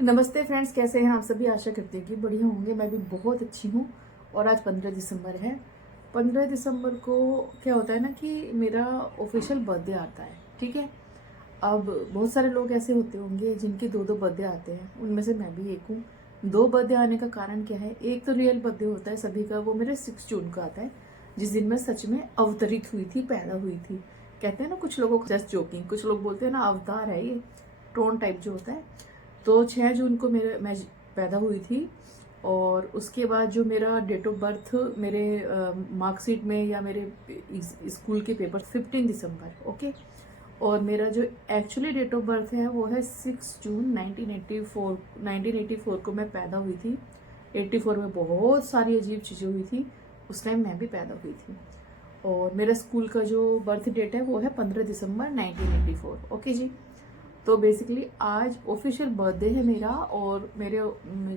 नमस्ते फ्रेंड्स, कैसे हैं आप सभी। आशा करती हूँ कि बढ़िया होंगे। मैं भी बहुत अच्छी हूँ। और आज 15 दिसंबर है। 15 दिसंबर को क्या होता है ना कि मेरा ऑफिशियल बर्थडे आता है। ठीक है। अब बहुत सारे लोग ऐसे होते होंगे जिनके दो दो बर्थडे आते हैं, उनमें से मैं भी एक हूँ। दो बर्थडे आने का कारण क्या है? एक तो रियल बर्थडे होता है सभी का, वो मेरे 6 जून को आता है, जिस दिन मैं सच में अवतरित हुई थी, पैदा हुई थी। कहते हैं ना कुछ लोगों को, जस्ट जोकिंग, कुछ लोग बोलते हैं ना अवतार है ये, ट्रोन टाइप जो होता है। तो 6 जून को मैं पैदा हुई थी। और उसके बाद जो मेरा डेट ऑफ बर्थ मेरे मार्कशीट में या मेरे स्कूल के पेपर 15 दिसंबर, ओके। और मेरा जो एक्चुअली डेट ऑफ बर्थ है वो है 6 जून 1984। 1984 को मैं पैदा हुई थी। 84 में बहुत सारी अजीब चीज़ें हुई थी, उस टाइम मैं भी पैदा हुई थी। और मेरा स्कूल का जो बर्थ डेट है वो है 15 दिसंबर 1984, ओके जी। तो बेसिकली आज ऑफिशियल बर्थडे है मेरा। और मेरे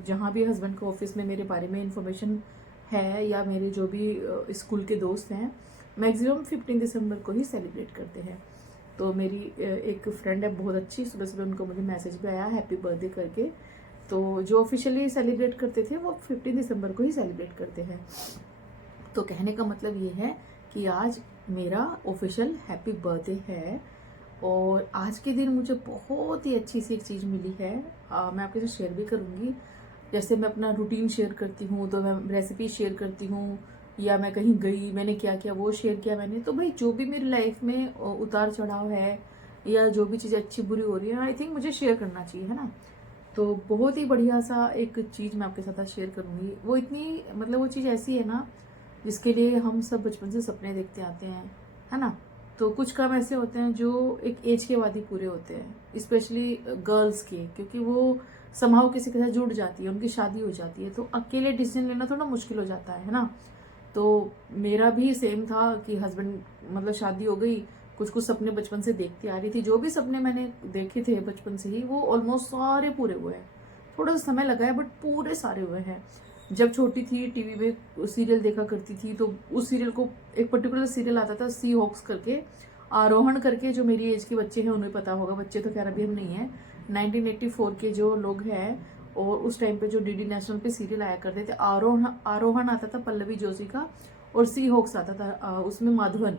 जहाँ भी हस्बैंड के ऑफिस में मेरे बारे में इंफॉर्मेशन है, या मेरे जो भी स्कूल के दोस्त हैं, मैक्सिमम 15 दिसंबर को ही सेलिब्रेट करते हैं। तो मेरी एक फ्रेंड है बहुत अच्छी, सुबह सुबह उनको मुझे मैसेज भी आया हैप्पी बर्थडे करके। तो जो ऑफिशियली सेलिब्रेट करते थे वो 15 दिसंबर को ही सेलिब्रेट करते हैं। तो कहने का मतलब ये है कि आज मेरा ऑफिशियल हैप्पी बर्थडे है। और आज के दिन मुझे बहुत ही अच्छी सी एक चीज़ मिली है। मैं आपके साथ शेयर भी करूँगी। जैसे मैं अपना रूटीन शेयर करती हूँ, तो मैं रेसिपी शेयर करती हूँ, या मैं कहीं गई, मैंने क्या किया वो शेयर किया मैंने। तो भाई जो भी मेरी लाइफ में उतार चढ़ाव है, या जो भी चीज़ें अच्छी बुरी हो रही है, आई थिंक मुझे शेयर करना चाहिए, है ना। तो बहुत ही बढ़िया सा एक चीज़ मैं आपके साथ शेयर करूँगी। वो इतनी मतलब वो चीज़ ऐसी है ना जिसके लिए हम सब बचपन से सपने देखते आते हैं, है ना। तो कुछ काम ऐसे होते हैं जो एक एज के बाद ही पूरे होते हैं, स्पेशली गर्ल्स के, क्योंकि वो समाव किसी के साथ जुड़ जाती है, उनकी शादी हो जाती है, तो अकेले डिसीजन लेना थोड़ा मुश्किल हो जाता है ना। तो मेरा भी सेम था कि हस्बैंड मतलब शादी हो गई, कुछ कुछ सपने बचपन से देखती आ रही थी, जो भी सपने मैंने देखे थे बचपन से ही वो ऑलमोस्ट सारे पूरे हुए हैं। थोड़ा सा समय लगा है बट पूरे सारे हुए हैं। जब छोटी थी टीवी में सीरियल देखा करती थी, तो उस सीरियल को, एक पर्टिकुलर सीरियल आता था सी हॉक्स करके, आरोहण करके, जो मेरी एज के बच्चे हैं उन्हें पता होगा, बच्चे तो खैर अभी हम नहीं है। 1984 के जो लोग हैं, और उस टाइम पे जो डीडी नेशनल पे सीरियल आया करते थे, आरोहण आरोहण आता था पल्लवी जोशी का, और सी हॉक्स आता था उसमें माधवन,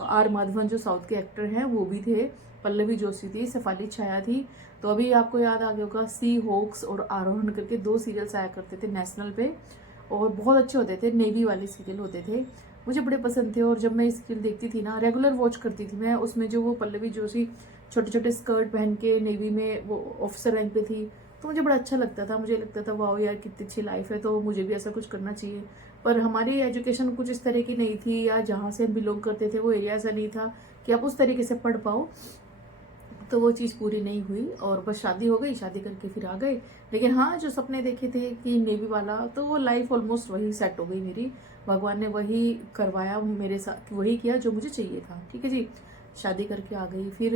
आर माधवन जो साउथ के एक्टर हैं वो भी थे, पल्लवी जोशी थी, शेफाली छाया थी। तो अभी आपको याद आ गया होगा, सी हॉक्स और आरोहण करके दो सीरियल्स आया करते थे नेशनल पे, और बहुत अच्छे होते थे, नेवी वाले सीरियल होते थे, मुझे बड़े पसंद थे। और जब मैं सीरियल देखती थी ना, रेगुलर वॉच करती थी मैं, उसमें जो वो पल्लवी जोशी छोटे छोटे स्कर्ट पहन के नेवी में वो ऑफिसर रैंक पे थी, तो मुझे बड़ा अच्छा लगता था। मुझे लगता था वाह यार कितनी अच्छी लाइफ है, तो मुझे भी ऐसा कुछ करना चाहिए। पर हमारी एजुकेशन कुछ इस तरह की नहीं थी, या जहाँ से हम बिलोंग करते थे वो एरिया ऐसा नहीं था कि आप उस तरीके से पढ़ पाओ। तो वो चीज़ पूरी नहीं हुई, और बस शादी हो गई, शादी करके फिर आ गए। लेकिन हाँ, जो सपने देखे थे कि नेवी वाला, तो वो लाइफ ऑलमोस्ट वही सेट हो गई मेरी। भगवान ने वही करवाया मेरे साथ, वही किया जो मुझे चाहिए था। ठीक है जी। शादी करके आ गई, फिर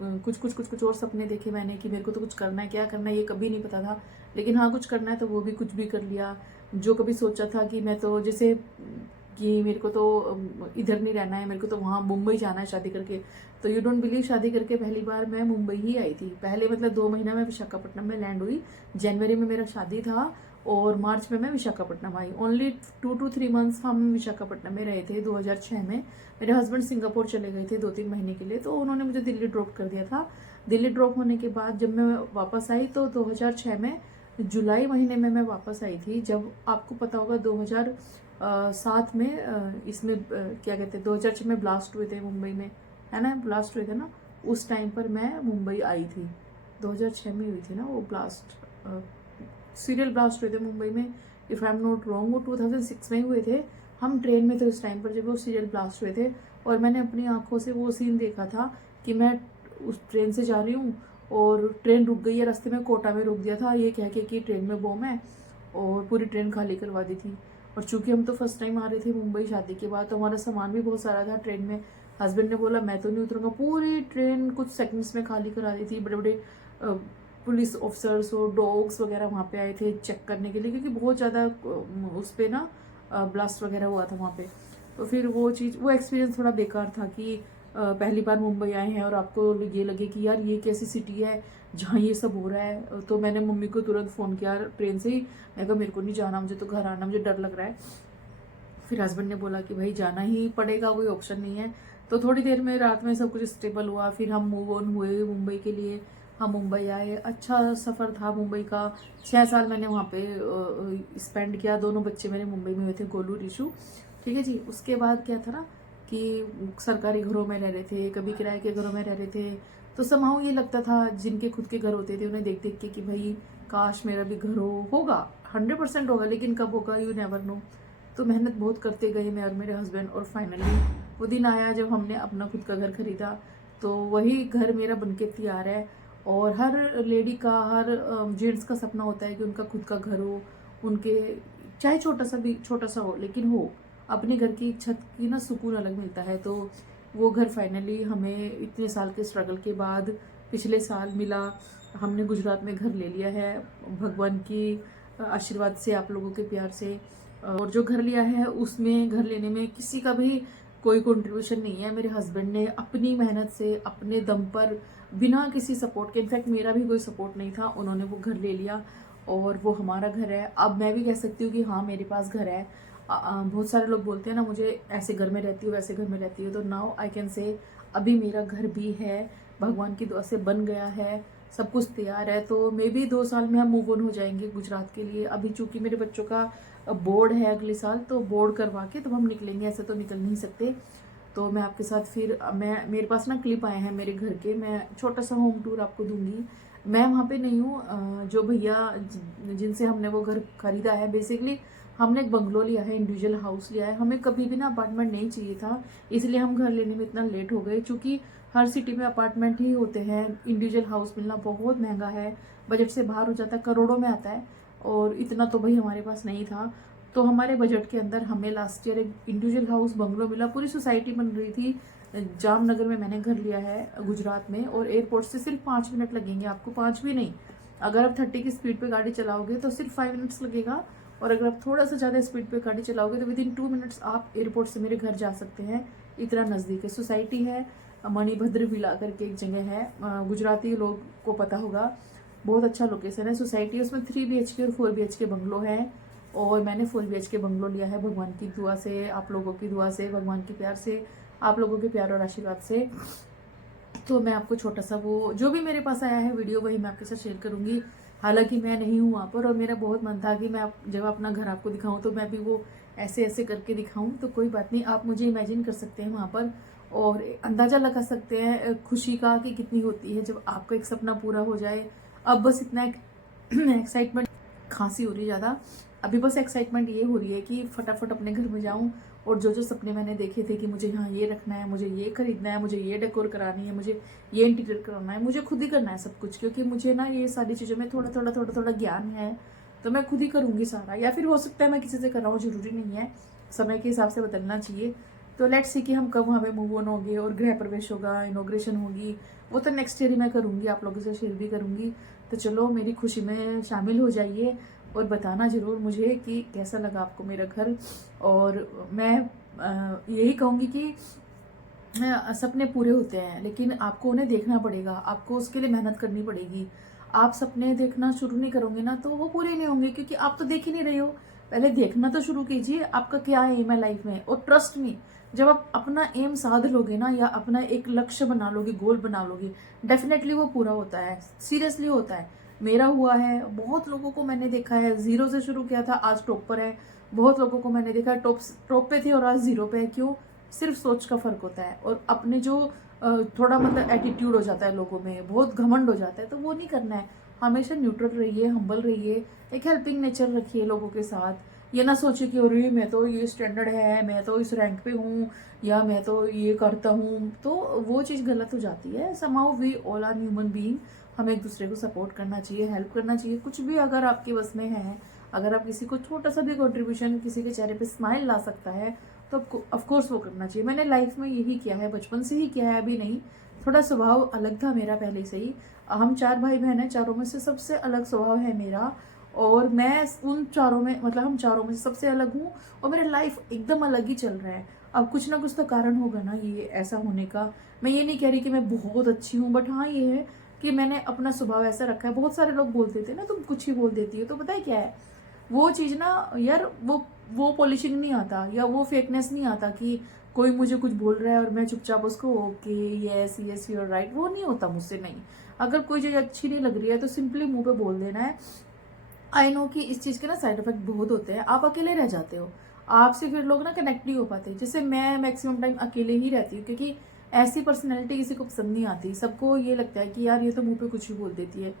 कुछ और सपने देखे मैंने कि मेरे को तो कुछ करना है, क्या करना है ये कभी नहीं पता था, लेकिन हाँ कुछ करना है तो वो भी कुछ भी कर लिया। जो कभी सोचा था कि मैं तो जैसे कि मेरे को तो इधर नहीं रहना है, मेरे को तो वहाँ मुंबई जाना है शादी करके, तो यू डोंट बिलीव, शादी करके पहली बार मैं मुंबई ही आई थी। पहले मतलब 2 महीना मैं विशाखापट्टनम में लैंड हुई। जनवरी में मेरा शादी था, और मार्च में मैं विशाखापट्टनम आई। ओनली 2 to 3 मंथ्स हम विशाखापट्टनम में रहे थे 2006 में। मेरे हस्बैंड सिंगापुर चले गए थे 2-3 महीने के लिए, तो उन्होंने मुझे दिल्ली ड्रॉप कर दिया था। दिल्ली ड्रॉप होने के बाद जब मैं वापस आई, तो 2006 में जुलाई महीने में मैं वापस आई थी। जब आपको पता होगा 2007 में इसमें क्या कहते हैं, 2006 में ब्लास्ट हुए थे मुंबई में, है ना, ब्लास्ट हुए थे ना, उस टाइम पर मैं मुंबई आई थी। 2006 में हुई थी ना वो ब्लास्ट, सीरियल ब्लास्ट हुए थे मुंबई में, if I am not wrong वो 2006 में ही हुए थे। हम ट्रेन में थे उस टाइम पर जब वो सीरियल ब्लास्ट हुए थे, और मैंने अपनी आंखों से वो सीन देखा था कि मैं उस ट्रेन से जा रही हूँ, और ट्रेन रुक गई है, रास्ते में कोटा में रुक दिया था ये कह के कि ट्रेन में बम है, और पूरी ट्रेन खाली करवा दी थी। और चूंकि हम तो फर्स्ट टाइम आ रहे थे मुंबई शादी के बाद, तो हमारा सामान भी बहुत सारा था ट्रेन में। हस्बैंड ने बोला मैं तो नहीं उतरूंगा, पूरी ट्रेन कुछ सेकंड्स में खाली करा दी थी। बड़े बड़े पुलिस ऑफिसर्स और डॉग्स वगैरह वहाँ पे आए थे चेक करने के लिए, क्योंकि बहुत ज़्यादा उस पर ना ब्लास्ट वगैरह हुआ था वहाँ पे। तो फिर वो चीज़, वो एक्सपीरियंस थोड़ा बेकार था कि पहली बार मुंबई आए हैं और आपको ये लगे कि यार ये कैसी सिटी है जहाँ ये सब हो रहा है, तो मैंने मम्मी को तुरंत फ़ोन किया ट्रेन से ही। मैं कहा मेरे को नहीं जाना, मुझे तो घर आना, मुझे डर लग रहा है। फिर हस्बैंड ने बोला कि भाई जाना ही पड़ेगा, कोई ऑप्शन नहीं है। तो थोड़ी देर में रात में सब कुछ स्टेबल हुआ, फिर हम मूव ऑन हुए मुंबई के लिए। हम मुंबई आए, अच्छा सफ़र था मुंबई का। 6 साल मैंने वहाँ पे स्पेंड किया। दोनों बच्चे मेरे मुंबई में हुए थे, गोलू रिशु, ठीक है जी। उसके बाद क्या था ना कि सरकारी घरों में रह रहे थे, कभी किराए के घरों में रह रहे थे। तो समाओ ये लगता था जिनके खुद के घर होते थे उन्हें देख देख के कि भाई काश मेरा भी घर होगा। 100% होगा, लेकिन कब होगा यू नेवर नो। तो मेहनत बहुत करते गए मैं और मेरे हस्बैंड, और फाइनली वो दिन आया जब हमने अपना खुद का घर खरीदा। तो वही घर मेरा बनके तैयार है। और हर लेडी का, हर जेंट्स का सपना होता है कि उनका खुद का घर हो, उनके चाहे छोटा सा हो, लेकिन हो। अपने घर की छत की ना सुकून अलग मिलता है। तो वो घर फाइनली हमें इतने साल के स्ट्रगल के बाद पिछले साल मिला। हमने गुजरात में घर ले लिया है भगवान की आशीर्वाद से, आप लोगों के प्यार से। और जो घर लिया है उसमें, घर लेने में किसी का भी कोई कंट्रीब्यूशन नहीं है। मेरे हस्बैंड ने अपनी मेहनत से, अपने दम पर, बिना किसी सपोर्ट के, इनफैक्ट मेरा भी कोई सपोर्ट नहीं था, उन्होंने वो घर ले लिया और वो हमारा घर है। अब मैं भी कह सकती हूँ कि हाँ मेरे पास घर है। बहुत सारे लोग बोलते हैं ना मुझे ऐसे घर में रहती हूँ, वैसे घर में रहती हूँ, तो नाउ आई कैन से अभी मेरा घर भी है, भगवान की दुआ से बन गया है, सब कुछ तैयार है। तो मे बी 2 साल में हम मूव ऑन हो जाएंगे गुजरात के लिए। अभी चूंकि मेरे बच्चों का बोर्ड है अगले साल, तो बोर्ड करवा के तब हम निकलेंगे, ऐसे तो निकल नहीं सकते। तो मैं आपके साथ फिर मेरे पास ना क्लिप आए हैं मेरे घर के, मैं छोटा सा होम टूर आपको दूंगी। मैं वहाँ पे नहीं हूँ, जो भैया जिनसे हमने वो घर खरीदा है, बेसिकली हमने एक बंगलो लिया है, इंडिविजुअल हाउस लिया है। हमें कभी भी ना अपार्टमेंट नहीं चाहिए था, इसलिए हम घर लेने में इतना लेट हो गए। क्योंकि हर सिटी में अपार्टमेंट ही होते हैं, इंडिविजुअल हाउस मिलना बहुत महंगा है, बजट से बाहर हो जाता है, करोड़ों में आता है। और इतना तो भाई हमारे पास नहीं था। तो हमारे बजट के अंदर हमें लास्ट ईयर एक इंडिविजुअल हाउस बंगलो मिला, पूरी सोसाइटी बन रही थी। जामनगर में मैंने घर लिया है गुजरात में, और एयरपोर्ट से सिर्फ 5 मिनट लगेंगे आपको, 5 भी नहीं। अगर आप 30 की स्पीड पे गाड़ी चलाओगे तो सिर्फ 5 मिनट्स लगेगा, और अगर आप थोड़ा सा ज़्यादा स्पीड पे गाड़ी चलाओगे तो विदिन 2 मिनट्स आप एयरपोर्ट से मेरे घर जा सकते हैं। इतना नज़दीक है। सोसाइटी है मणिभद्र विला करके एक जगह है, गुजराती लोग को पता होगा। बहुत अच्छा लोकेशन है, सोसाइटी है, उसमें 3 BHK और 4 BHK बंगलो है। और मैंने 4 BHK बंगलो लिया है भगवान की दुआ से, आप लोगों की दुआ से, भगवान के प्यार से, आप लोगों के प्यार और आशीर्वाद से। तो मैं आपको छोटा सा वो जो भी मेरे पास आया है वीडियो, वही मैं आपके साथ शेयर करूंगी। हालांकि मैं नहीं हूँ वहाँ पर, और मेरा बहुत मन था कि मैं जब अपना घर आपको दिखाऊं तो मैं भी वो ऐसे ऐसे करके दिखाऊं। तो कोई बात नहीं, आप मुझे इमेजिन कर सकते हैं वहाँ पर, और अंदाज़ा लगा सकते हैं खुशी का कि कितनी होती है जब आपका एक सपना पूरा हो जाए। अब बस इतना एक्साइटमेंट, खांसी हो रही ज़्यादा, अभी बस एक्साइटमेंट ये हो रही है कि फटाफट अपने घर में जाऊं, और जो जो सपने मैंने देखे थे कि मुझे यहाँ ये रखना है, मुझे ये खरीदना है, मुझे ये डेकोर करानी है, मुझे ये इंटीरियर कराना है, मुझे खुद ही करना है सब कुछ। क्योंकि मुझे ना ये सारी चीज़ों में थोड़ा ज्ञान है, तो मैं खुद ही करूँगी सारा। या फिर हो सकता है मैं किसी से कर रहा हूँ, जरूरी नहीं है, समय के हिसाब से बदलना चाहिए। तो लेट्स सी कि हम कब वहाँ पे मूव ऑन होंगे और गृह प्रवेश होगा, इनॉग्रेशन होगी, वो तो नेक्स्ट ईयर ही मैं करूँगी, आप लोगों से शेयर भी करूँगी। तो चलो मेरी खुशी में शामिल हो जाइए, और बताना ज़रूर मुझे कि कैसा लगा आपको मेरा घर। और मैं यही कहूँगी कि सपने पूरे होते हैं, लेकिन आपको उन्हें देखना पड़ेगा, आपको उसके लिए मेहनत करनी पड़ेगी। आप सपने देखना शुरू नहीं करोगे ना तो वो पूरे नहीं होंगे, क्योंकि आप तो देख ही नहीं रहे हो। पहले देखना तो शुरू कीजिए, आपका क्या एम है लाइफ में। और ट्रस्ट मी, जब आप अपना एम साध लोगे ना, या अपना एक लक्ष्य बना लोगे, गोल बना लोगे, डेफिनेटली वो पूरा होता है, सीरियसली होता है। मेरा हुआ है, बहुत लोगों को मैंने देखा है, 0 से शुरू किया था, आज टॉप पर है। बहुत लोगों को मैंने देखा है टॉप पे थे और आज 0 पे है। क्यों? सिर्फ सोच का फर्क होता है। और अपने जो थोड़ा मतलब एटीट्यूड हो जाता है लोगों में, बहुत घमंड हो जाता है, तो वो नहीं करना है। हमेशा न्यूट्रल रहिए, हम्बल रहिए, एक हेल्पिंग नेचर रखिए लोगों के साथ। ये ना सोचिए कि अरे मैं तो ये स्टैंडर्ड है, मैं तो इस रैंक पे हूँ, या मैं तो ये करता हूँ, तो वो चीज़ गलत हो जाती है। Somehow we all are human being, हमें एक दूसरे को सपोर्ट करना चाहिए, हेल्प करना चाहिए। कुछ भी अगर आपके बस में है, अगर आप किसी को छोटा सा भी कंट्रीब्यूशन, किसी के चेहरे पे स्माइल ला सकता है, तो ऑफकोर्स वो करना चाहिए। मैंने लाइफ में यही किया है, बचपन से ही किया है, अभी नहीं। थोड़ा स्वभाव अलग था मेरा पहले से ही। हम 4 भाई बहन हैं, चारों में से सबसे अलग स्वभाव है मेरा, और मैं उन चारों में, मतलब हम चारों में से सबसे अलग हूँ, और मेरा लाइफ एकदम अलग ही चल रहा है। अब कुछ ना कुछ तो कारण होगा ना ये ऐसा होने का। मैं ये नहीं कह रही कि मैं बहुत अच्छी हूँ, बट हाँ ये है कि मैंने अपना स्वभाव ऐसा रखा है। बहुत सारे लोग बोलते थे ना तुम कुछ ही बोल देती हो, तो पता है क्या है वो चीज़ ना यार, वो पॉलिशिंग नहीं आता या वो फेकनेस नहीं आता कि कोई मुझे कुछ बोल रहा है और मैं चुपचाप उसको okay yes yes you are right, वो नहीं होता मुझसे। नहीं, अगर कोई चीज़ अच्छी नहीं लग रही है तो सिंपली मुंह पे बोल देना है। आई नो कि इस चीज़ के ना साइड इफेक्ट बहुत होते हैं, आप अकेले रह जाते हो, आपसे फिर लोग ना कनेक्ट नहीं हो पाते। जैसे मैं मैक्सिमम टाइम अकेले ही रहती हूँ, क्योंकि ऐसी पर्सनैलिटी किसी को पसंद नहीं आती। सबको ये लगता है कि यार ये तो मुंह पे कुछ भी बोल देती है।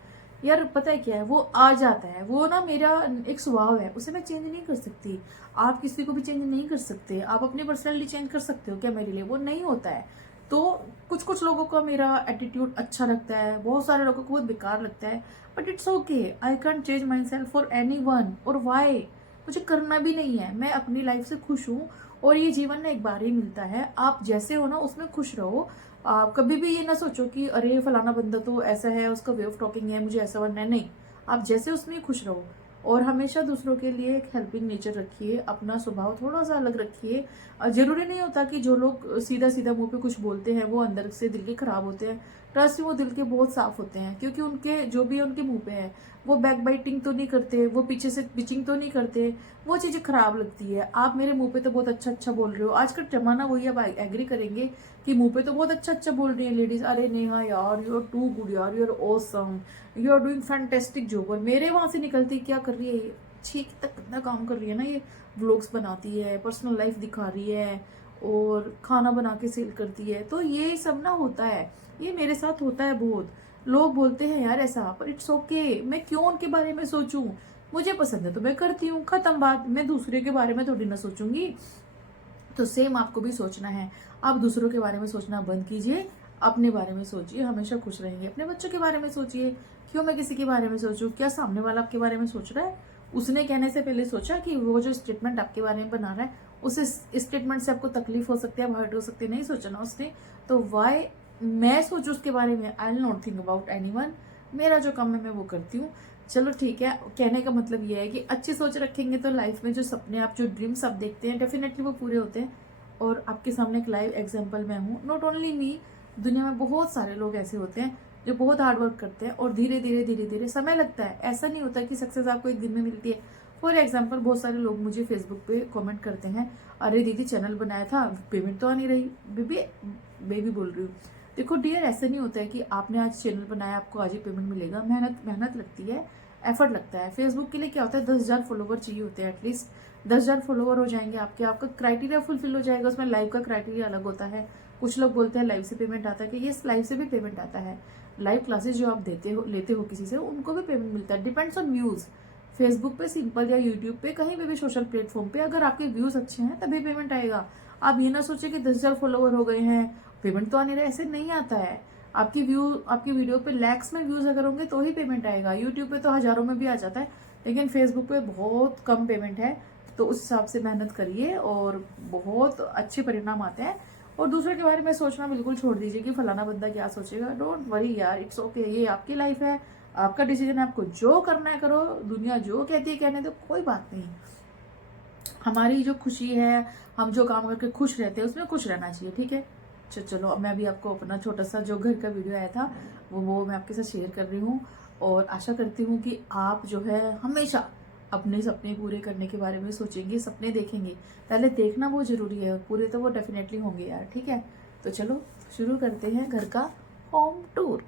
यार पता है क्या है, वो आ जाता है, वो ना मेरा एक स्वभाव है, उसे मैं चेंज नहीं कर सकती। आप किसी को भी चेंज नहीं कर सकते। आप अपनी पर्सनैलिटी चेंज कर सकते हो क्या मेरे लिए? वो नहीं होता है। तो कुछ कुछ लोगों का मेरा एटीट्यूड अच्छा लगता है, बहुत सारे लोगों को बहुत बेकार लगता है, but it's okay. I can't change my self for any one और वाई। मुझे करना भी नहीं है, मैं अपनी लाइफ से खुश हूँ और ये जीवन में एक बार ही मिलता है। आप जैसे हो ना उसमें खुश रहो। आप कभी भी ये ना सोचो कि अरे फलाना बंदा तो ऐसा है, उसका वे ऑफ टॉकिंग है, मुझे ऐसा बनना है। नहीं, आप जैसे उसमें ही खुश रहो और हमेशा दूसरों के लिए एक हेल्पिंग नेचर रखिए, अपना स्वभाव थोड़ा सा अलग रखिए। जरूरी नहीं होता कि जो लोग सीधा सीधा मुंह पे कुछ बोलते हैं वो अंदर से दिल के खराब होते हैं। ट्रस्ट वो दिल के बहुत साफ होते हैं, क्योंकि उनके जो भी उनके मुंह पे है वो बैक बाइटिंग तो नहीं करते, वो पीछे से पिचिंग तो नहीं करते। वो चीजें खराब लगती है। आप मेरे मुंह पे तो बहुत अच्छा अच्छा बोल रहे हो, आज का जमाना वही, अब एग्री करेंगे कि मुंह पे तो बहुत अच्छा अच्छा बोल रही है लेडीज। अरे नेहा यार यू आर टू गुड यार, you are awesome, you are doing fantastic job. और मेरे वहां से निकलती क्या कर रही है ये, ठीक तक कितना काम कर रही है ना ये, व्लॉग्स बनाती है, पर्सनल लाइफ दिखा रही है और खाना बना के सेल करती है। तो ये सब ना होता है, ये मेरे साथ होता है बहुत। लोग बोलते हैं यार ऐसा, पर इट्स ओके। मैं क्यों उनके बारे में सोचूं? मुझे पसंद है तो मैं करती हूँ, खत्म बात। मैं दूसरे के बारे में थोड़ी ना सोचूंगी। तो सेम आपको भी सोचना है। आप दूसरों के बारे में सोचना बंद कीजिए, अपने बारे में सोचिए, हमेशा खुश रहेंगे। अपने बच्चों के बारे में सोचिए, क्यों मैं किसी के बारे में सोचूं? क्या सामने वाला आपके बारे में सोच रहा है? उसने कहने से पहले सोचा कि वो जो स्टेटमेंट आपके बारे में बना रहा है उस स्टेटमेंट से आपको तकलीफ हो सकती है, हर्ट हो सकती है? नहीं सोचा ना उसने। तो वाई मैं सोचूं उसके बारे में? I will not think about anyone. मेरा जो काम है मैं वो करती हूँ। चलो ठीक है, कहने का मतलब ये है कि अच्छी सोच रखेंगे तो लाइफ में जो सपने आप, जो ड्रीम्स आप देखते हैं, डेफिनेटली वो पूरे होते हैं। और आपके सामने एक लाइव एग्जांपल मैं हूँ। नॉट ओनली मी, दुनिया में बहुत सारे लोग ऐसे होते हैं जो बहुत हार्ड वर्क करते हैं और धीरे धीरे धीरे धीरे समय लगता है। ऐसा नहीं होता कि सक्सेस आपको एक दिन में मिलती है। फॉर एग्जाम्पल बहुत सारे लोग मुझे फेसबुक पे कमेंट करते हैं, अरे दीदी चैनल बनाया था, पेमेंट तो आ नहीं रही। बेबी बेबी बोल रही हूँ। देखो डियर, ऐसा नहीं होता है कि आपने आज चैनल बनाया आपको आज ही पेमेंट मिलेगा। मेहनत मेहनत लगती है, एफर्ट लगता है। फेसबुक के लिए क्या होता है, 10,000 फॉलोवर चाहिए होते हैं एटलीस्ट। 10,000 फॉलोवर हो जाएंगे आपके, आपका क्राइटेरिया फुलफिल हो जाएगा। उसमें लाइव का क्राइटेरिया अलग होता है। कुछ लोग बोलते हैं लाइव से पेमेंट आता है, कि यस लाइव से भी पेमेंट आता है। लाइव क्लासेस जो आप देते हो लेते हो किसी से, उनको भी पेमेंट मिलता है। Depends on views. फेसबुक पे सिंपल या यूट्यूब पे कहीं पे भी सोशल प्लेटफॉर्म पे अगर आपके व्यूज अच्छे हैं तभी पेमेंट आएगा। आप ये ना सोचे कि 10,000 फॉलोवर हो गए हैं पेमेंट तो आने रहा, ऐसे नहीं आता है। आपकी वीडियो पे लैक्स में व्यूज अगर होंगे तो ही पेमेंट आएगा। यूट्यूब पे तो हजारों में भी आ जाता है, लेकिन फेसबुक पे बहुत कम पेमेंट है। तो उस हिसाब से मेहनत करिए और बहुत अच्छे परिणाम आते हैं। और दूसरे के बारे में सोचना बिल्कुल छोड़ दीजिए कि फलाना बंदा क्या सोचेगा। डोंट वरी यार, इट्स ओके। ये आपकी लाइफ है, आपका डिसीजन है, आपको जो करना है करो। दुनिया जो कहती है कहने दो, कोई बात नहीं। हमारी जो खुशी है, हम जो काम करके खुश रहते हैं उसमें खुश रहना चाहिए, ठीक है। चलो अब मैं अभी आपको अपना छोटा सा जो घर का वीडियो आया था वो मैं आपके साथ शेयर कर रही हूँ। और आशा करती हूँ कि आप जो है हमेशा अपने सपने पूरे करने के बारे में सोचेंगे, सपने देखेंगे। पहले देखना बहुत जरूरी है, पूरे तो वो डेफिनेटली होंगे यार, ठीक है। तो चलो शुरू करते हैं घर का होम टूर।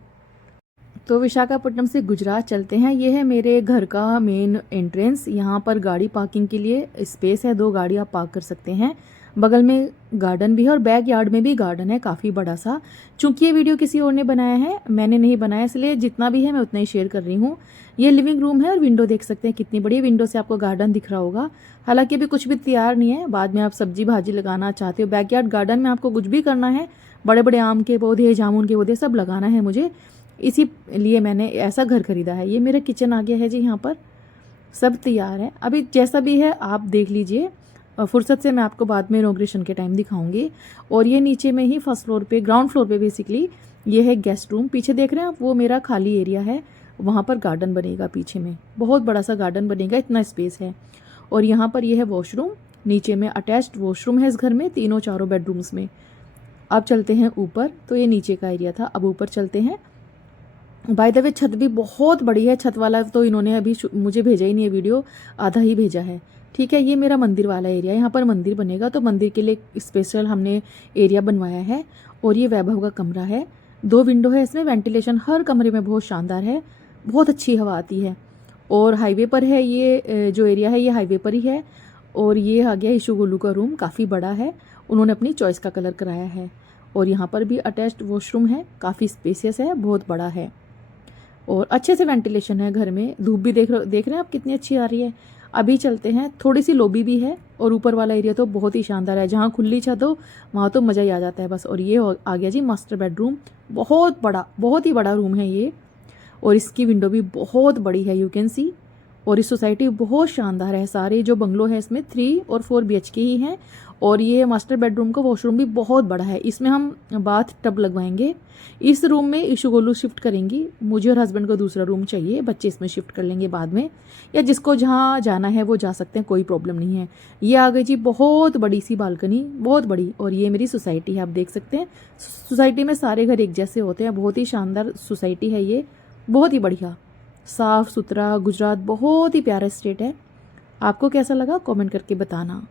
तो विशाखापट्टनम से गुजरात चलते हैं। ये है मेरे घर का मेन एंट्रेंस। यहाँ पर गाड़ी पार्किंग के लिए स्पेस है, 2 गाड़ी आप पार्क कर सकते हैं। बगल में गार्डन भी है और बैक यार्ड में भी गार्डन है काफ़ी बड़ा सा। चूंकि ये वीडियो किसी और ने बनाया है, मैंने नहीं बनाया, इसलिए जितना भी है मैं उतना ही शेयर कर रही हूँ। ये लिविंग रूम है और विंडो देख सकते हैं कितनी बड़ी विंडो से आपको गार्डन दिख रहा होगा। हालांकि अभी कुछ भी तैयार नहीं है, बाद में आप सब्जी भाजी लगाना चाहते हो बैकयार्ड गार्डन में, आपको कुछ भी करना है, बड़े बड़े आम के पौधे, जामुन के पौधे सब लगाना है मुझे, इसी लिए मैंने ऐसा घर खरीदा है। ये मेरा किचन आ गया है जी, यहाँ पर सब तैयार है। अभी जैसा भी है आप देख लीजिए, फुर्सत से मैं आपको बाद में इनॉग्रेशन के टाइम दिखाऊंगी। और ये नीचे में ही फर्स्ट फ्लोर पे, ग्राउंड फ्लोर पे बेसिकली ये है गेस्ट रूम। पीछे देख रहे हैं आप, वो मेरा खाली एरिया है, वहाँ पर गार्डन बनेगा। पीछे में बहुत बड़ा सा गार्डन बनेगा, इतना स्पेस है। और यहाँ पर ये है वॉशरूम। नीचे में अटैच्ड वॉशरूम है इस घर में, तीनों चारों बेडरूम्स में। अब चलते हैं ऊपर, तो ये नीचे का एरिया था, अब ऊपर चलते हैं। बाय द वे छत भी बहुत बड़ी है, छत वाला तो इन्होंने अभी मुझे भेजा ही नहीं है वीडियो, आधा ही भेजा है। ठीक है, ये मेरा मंदिर वाला एरिया, यहाँ पर मंदिर बनेगा तो मंदिर के लिए स्पेशल हमने एरिया बनवाया है। और ये वैभव का कमरा है, 2 विंडो है इसमें, वेंटिलेशन हर कमरे में बहुत शानदार है, बहुत अच्छी हवा आती है। और हाईवे पर है ये जो एरिया है, ये हाईवे पर ही है। और ये आ गया ईशू गोलू का रूम, काफ़ी बड़ा है, उन्होंने अपनी चॉइस का कलर कराया है। और यहाँ पर भी अटैच्ड वॉशरूम है, काफ़ी स्पेसियस है, बहुत बड़ा है और अच्छे से वेंटिलेशन है घर में। धूप भी देख रहे हैं आप कितनी अच्छी आ रही है। अभी चलते हैं, थोड़ी सी लॉबी भी है और ऊपर वाला एरिया तो बहुत ही शानदार है, जहाँ खुली छत हो वहाँ तो मज़ा ही आ जाता है बस। और ये आ गया जी मास्टर बेडरूम, बहुत बड़ा, बहुत ही बड़ा रूम है ये। और इसकी विंडो भी बहुत बड़ी है, यू कैन सी। और इस सोसाइटी बहुत शानदार है, सारे जो बंगलो है इसमें 3 और 4 BHK ही हैं। और ये मास्टर बेडरूम का वॉशरूम भी बहुत बड़ा है, इसमें हम बाथ टब लगवाएंगे। इस रूम में ईशू गोलू शिफ्ट करेंगी, मुझे और हस्बैंड को दूसरा रूम चाहिए, बच्चे इसमें शिफ्ट कर लेंगे बाद में, या जिसको जहाँ जाना है वो जा सकते हैं, कोई प्रॉब्लम नहीं है। ये आ गई जी बहुत बड़ी सी बालकनी, बहुत बड़ी। और ये मेरी सोसाइटी है, आप देख सकते हैं सोसाइटी में सारे घर एक जैसे होते हैं, बहुत ही शानदार सोसाइटी है ये, बहुत ही बढ़िया, साफ़ सुथरा। गुजरात बहुत ही प्यारा स्टेट है। आपको कैसा लगा कमेंट करके बताना।